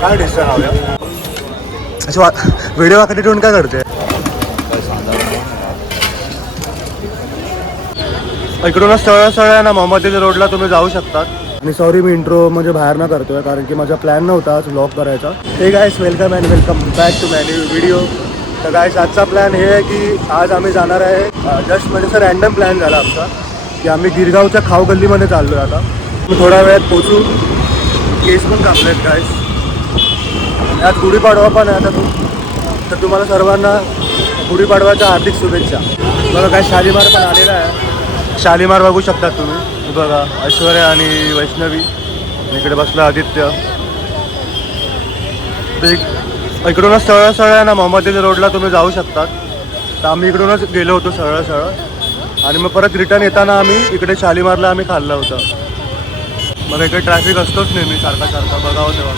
काय डिश राहूया अच्छा व्हिडिओ वाकडी ठेवून काय करते इकडूनच सगळ्या ना मोहम्मदी रोडला तुम्ही जाऊ शकता. आणि सॉरी मी इंट्रो म्हणजे बाहेर ना करतोय कारण की माझा प्लॅन नव्हता आज व्लॉग करायचा. Hey guys welcome and welcome back to my new video. तर गाईस आजचा प्लॅन हे आहे की आज आम्ही जाणार आहे जस्ट म्हणजे सर रॅन्डम प्लॅन झाला आमचा की आम्ही गिरगावच्या खाऊ गल्लीमध्ये चाललो आहे. आता मी थोड्या वेळात पोचू. केस पण कापलेत गाईस. यात गुढीपाडवा पण आहे आता तर तुम्हाला सर्वांना गुढीपाडवाच्या हार्दिक शुभेच्छा. बघा काय शालीमार पण आलेला आहे. शालीमार बघू शकता तुम्ही. बघा ऐश्वर्या आणि वैष्णवी. इकडे बसला आदित्य. इकडूनच सगळ्या ना मोहम्मदी रोडला तुम्ही जाऊ शकता. तर आम्ही इकडूनच गेलो होतो सरळ आणि मग परत रिटर्न येताना आम्ही इकडे शालीमारला आम्ही खाल्लं होतं. मग इकडे ट्रॅफिक असतोच नेहमी सारखा बघावं तेव्हा.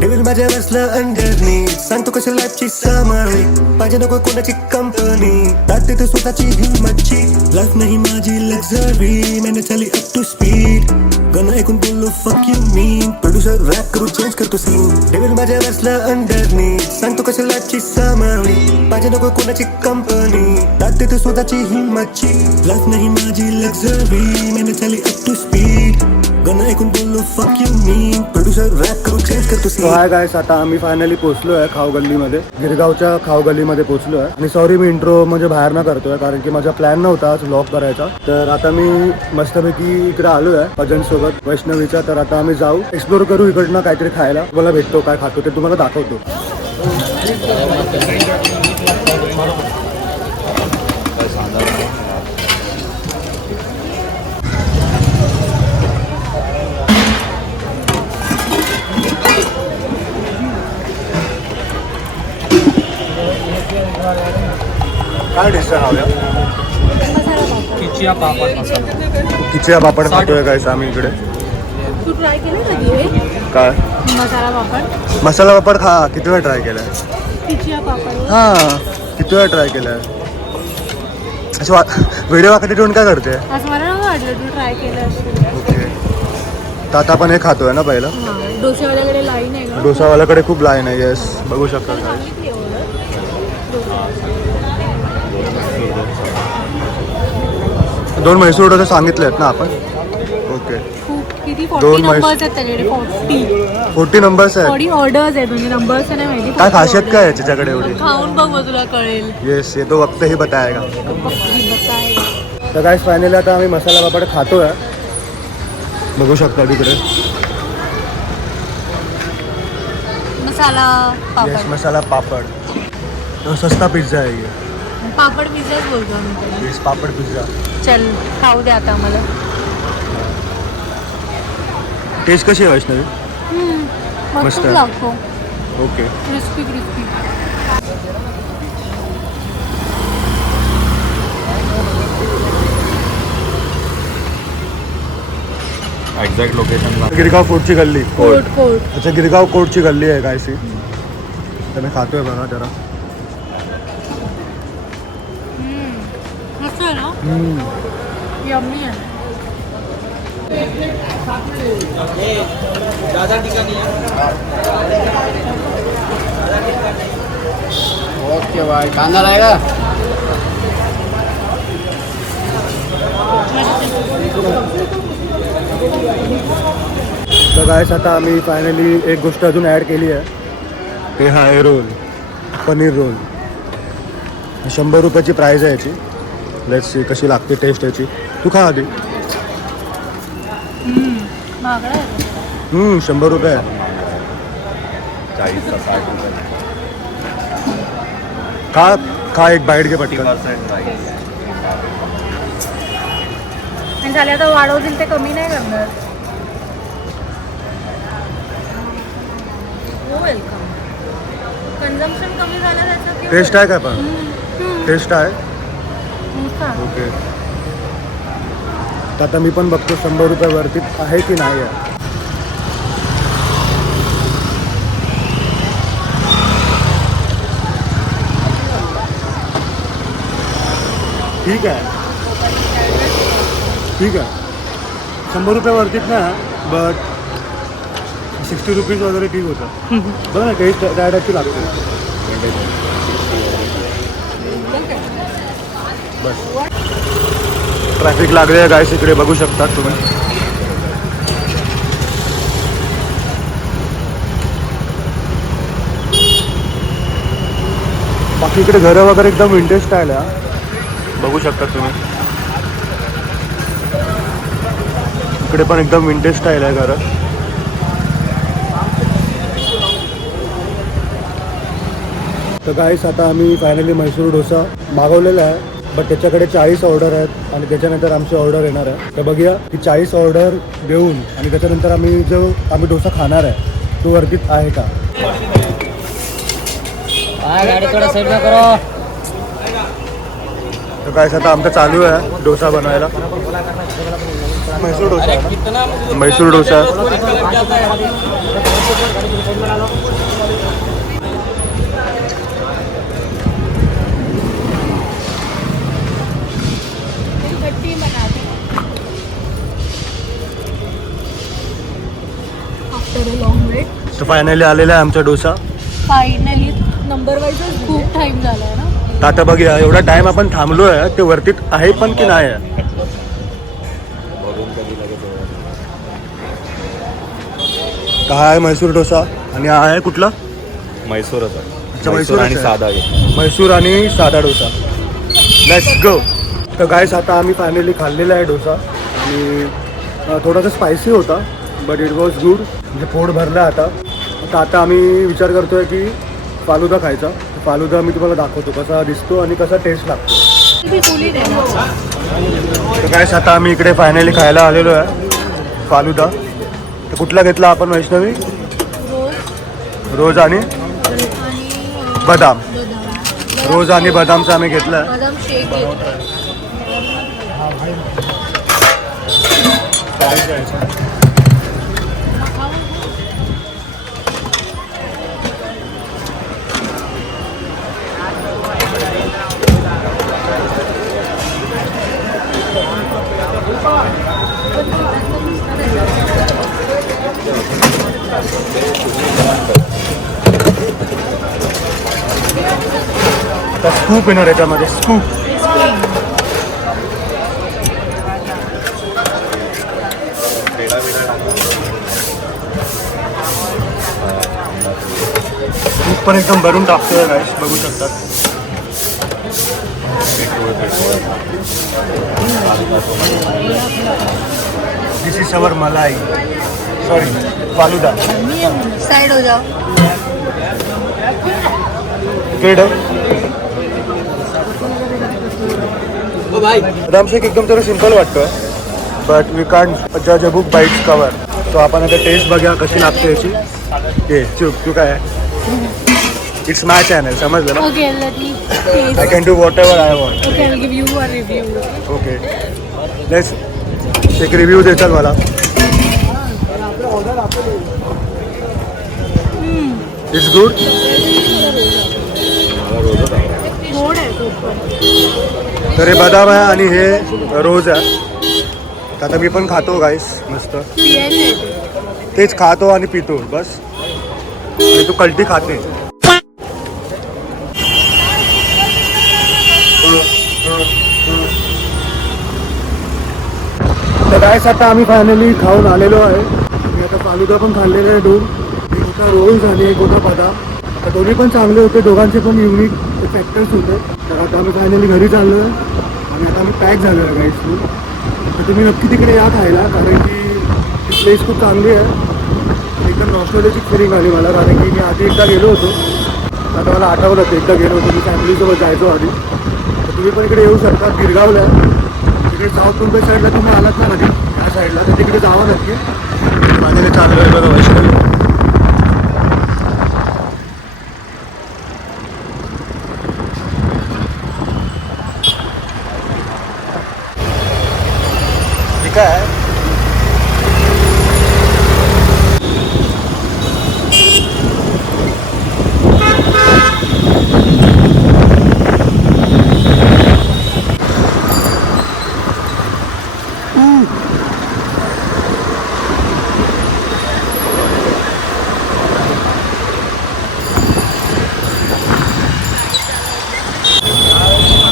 डेव्हिल माझ्या बसला अंडरनीथ सांगतो कशा लाईफची समारी पाहिजे नको कोणाची कंपनी राहते तर स्वतःची हिंमतची लाईफ नाही माझी लक्झरी मैंने चली अप टू स्पीड गाणं ऐकून बोललो फक यू मीन प्रोड्युसर रॅप करू चेंज करतो सीन डेव्हिल माझ्या बसला अंडरनीथ सांगतो कशा लाईफची समारी पाहिजे नको कोणाची कंपनी राहते तर स्वतःची हिंमतची लाईफ नाही माझी लक्झरी मैंने चली अप टू स्पीड गाणं ऐकून बोललो फक यू मीन प्रोड्युसर रॅप करू चेंज करतो सीन. हाय गाईस आता आम्ही फायनली पोहोचलो आहे खाऊ गल्लीमध्ये. गिरगावच्या खाऊ गल्लीमध्ये पोहोचलो आहे. आणि सॉरी मी इंट्रो म्हणजे बाहेर ना करतोय कारण की माझा प्लॅन नव्हता आज व्लॉग करायचा. तर आता मी मस्तपैकी इकडे आलो आहे भजन सोबत वैष्णवीच्या. तर आता आम्ही जाऊ एक्सप्लोर करू इकडनं काहीतरी खायला. तुम्हाला भेटतो काय खातो ते तुम्हाला दाखवतो. काय डिश राहूया खिचिया पापड मसाला. खिचिया पापड खातोय गाईस आम्ही इकडे. तू ट्राय केलं कधी काय मसाला पापड? मसाला पापड खा किती वेळा ट्राय केलाय. खिचिया पापड हां किती वेळा ट्राय केलाय. अच्छा व्हिडिओ वाकडी ठेवून काय करते. असं मला नव्हतं वाटलं तू ट्राय केलं असेल. ओके तर आता आपण हे खातोय ना पहिलं. हां डोसेवाल्याकडे लाईन आहे का? डोसावाल्याकडे खूप लाईन आहे. येस बघू शकता काय. दोन म्हैसूर डोसे सांगितले आहेत ना आपण. ओके खूप किती 40 दोन नंबर्स आहेत त्याच्याकडे. 40 नंबर्स आहेत. 40 ऑर्डर्स आहेत म्हणजे नंबर्स नाही माहिती. काय खासियत काय आहे त्याच्याकडे एवढी. खाऊन बघ मग तुला कळेल. येस ये तो वक्त ही बताएगा. बताएगा. तर गाईस फायनली आता आम्ही मसाला पापड खातोय. बघू शकता तिकडे. मसाला येस पापड. मसाला पापड. तो सस्ता पिझ्झा आहे ये. पापड पिझ्झाच बोलतो आम्ही. येस पापड पिझ्झा. चल खाऊ दे आता आम्हाला. टेस्ट कशी आहे वैष्णवी. मस्त मस्त आहे. लागतो. Okay crispy crispy. Exact location Girgaon कोर्टची गल्ली. कोर्ट. अच्छा गिरगाव कोर्टची गल्ली आहे काय सी. तर मी खातोय बघा जरा. मस्त आहे ना. यम्मी आहे. ओके भाई कांदा लाएगा. तर गाईस आता आम्ही फायनली एक गोष्ट अजून ॲड केली आहे. ते हा आहे रोल पनीर रोल. 100 रुपयाची प्राईज आहे याची. लेट्स सी कशी लागते टेस्ट याची. तू खा आधी. महागडा आहे. 100 रुपये आहे. 40 का 60 रुपये. खा एक बाईट घे पटकन. आणि झाले आता वाढवतील ते कमी नाही करणार. हो वेलकम. कन्झम्पशन कमी झालं त्याचं. टेस्ट आहे काय पण. टेस्ट आहे का? ओके. तर आता मी पण बघतो 100 रुपयावरती आहे की नाही आहे. ठीक आहे 100 रुपयावरतीच ना, बट 60 रुपीज वगैरे ठीक होतं. बघा ना टेस्ट त्या टाईपची लागते. बस ट्रॅफिक लागले आहे गाईस, इकडे बघू शकतात तुम्ही. बाकी इकडे घरं वगैरे एकदम विंटेज स्टाईल आहे, बघू शकता तुम्ही. इकडे पण एकदम विंटेज स्टाईल आहे घरं. तर गाईस आता आम्ही फायनली म्हैसूर डोसा मागवलेला आहे, बट त्याच्याकडे 40 ऑर्डर आहेत आणि त्याच्यानंतर आमची ऑर्डर येणार आहे. तर बघूया की 40 ऑर्डर देऊन आणि त्याच्यानंतर आम्ही डोसा खाणार आहे तो वरतीच आहे का. तर गाईस आता आमचं चालू आहे डोसा बनवायला. म्हैसूर डोसा म्हैसूर डोसा तर फायनली आलेला आहे आमचा डोसा. फायनली नंबर वाईज खूप टाइम झालाय ना. तर आता बघूया एवढा टाइम आपण थांबलो आहे ते वरतीत आहे पण की नाही आहे. हा आहे म्हैसूर डोसा आणि हा आहे कुठला म्हैसूरच अच्छा, म्हैसूर आणि आहे. साधा म्हैसूर आणि साधा डोसा. Let's go. तर गाईस आता आम्ही फायनली खाल्लेला आहे डोसा आणि थोडासा स्पायसी होता बट इट वॉज गुड. म्हणजे पोट भरलं आता. आता आम्ही विचार करतोय की फालुदा खायचा. फालुदा मी तुम्हाला दाखवतो कसा दिसतो आणि कसा टेस्ट लागतो. तर गाईस आता आम्ही इकडे फायनली खायला आलेलो आहे फालुदा. तर कुठला घेतला आपण वैष्णवी? रोज आणि बदाम. रोज आणि बदामचा आम्ही घेतला आहे. बदाम शेक आता स्कूप येणार याच्यामध्ये स्कूप. स्कूप पण एकदम भरून टाकतोय गाईस, बघू शकतात. दिस इज अवर मलाई, सॉरी फालुदा. साइड हो जाओ. बदाम शेक एकदम थोडं सिम्पल वाटतं बट वी कांट जज a book by its cover. So आपण आता टेस्ट बघूया कशी लागते याची. हे चूक तू काय इट्स माय चॅनल, समजलं ना. Okay, let me taste. I can do what ever I want. Okay, I'll give you a review. Okay let's एक रिव्ह्यू दे चल मला. It's good. गोड आहे खूप. तर हे बदाम आहे आणि हे रोज आहे. तर आता मी पण खातो गाईस मस्त. पियायचं आहे ते. तेच खातो आणि पितो बस. आणि तू कल्टी खाते. तर गाईस आता आम्ही फायनली खाऊन आलेलो आहे. मी आता फालुदा पण खाल्लेला आहे 2. एक होता रोल्स आणि एक होता बदाम. तर दोन्ही पण चांगले होते, दोघांचे पण युनिक फॅक्टर्स होते. तर आता आम्ही फायनली घरी चाललो आहे आणि आता आम्ही पॅक झालो आहे गाईस फूड. तर तुम्ही नक्की तिकडे या खायला कारण की ती प्लेस खूप चांगली आहे. एकदम नॉस्टॅल्जिक फिलिंग आली मला कारण की मी आधी एकदा गेलो होतो. आता मला आठवलं ते एकदा गेलो होतो मी फॅमिलीसोबत जायचो आधी. तर तुम्ही पण इकडे येऊ शकता. गिरगावला तिकडे साऊथ मुंबई साईडला तुम्ही आलात ना कधी त्या साईडला तर तिकडे जावं नक्की. माझ्याकडे चालू आहे बघा वैष्णवी.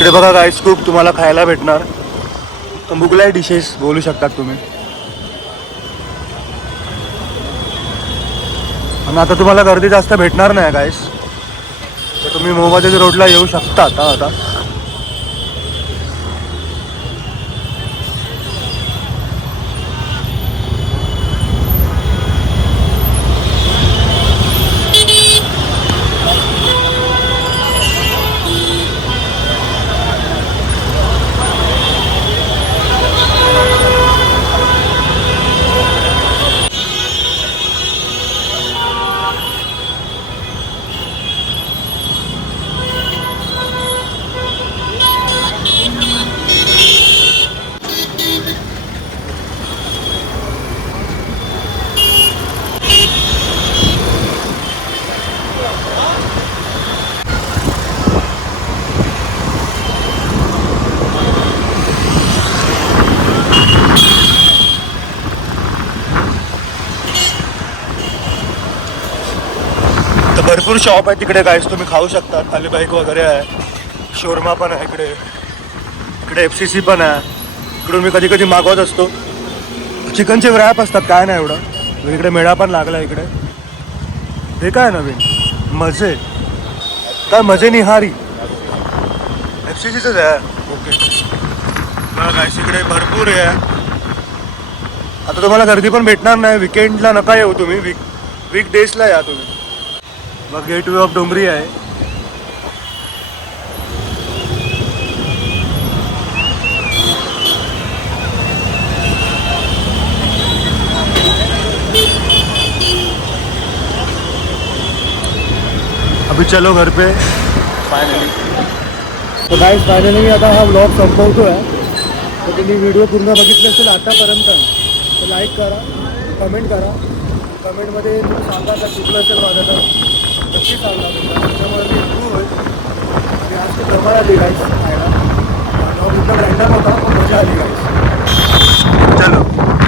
इकडे बघा गाईस खूप तुम्हाला खायला भेटणार. मुगलाई डिशेस बोलू शकतात तुम्ही. आणि आता तुम्हाला गर्दी जास्त भेटणार नाही गाईस, तर तुम्ही मोहम्मद रोडला येऊ शकता आता. तर भरपूर शॉप आहे तिकडे गाईस, तुम्ही खाऊ शकता. खाली बाईक वगैरे आहे, शोरमा पण आहे इकडे. इकडे FCC पण आहे. इकडून मी कधी कधी मागवत असतो. चिकनचे व्रॅप असतात, काय नाही एवढं. इकडे मेळा पण लागला इकडे. हे काय नवीन मजे, काय मजे निहारी, FCCच आहे. ओके गाईस इकडे भरपूर आहे. आता तुम्हाला गर्दी पण भेटणार नाही. विकेंडला नका येऊ तुम्ही, वीक डेजला या तुम्ही. मग गेटवे ऑफ डोंगरी आहे. अभी चलो घर पे फायनली. तर गाईस फायनली मी आता हा व्लॉग संपवतो आहे. तर तुम्ही व्हिडिओ पूर्ण बघितले असेल आतापर्यंत तर लाईक करा, कमेंट करा. कमेंटमध्ये तुम्ही सांगा जर चुकलं असेल माझं तर नक्की सांगा. त्याच्यामुळे मी इम्प्रूव्ह होईल. आणि आज ते जवळ आली गाईस खायला. एकदम रँडम होता, पण मजा आली गाईस. चलो.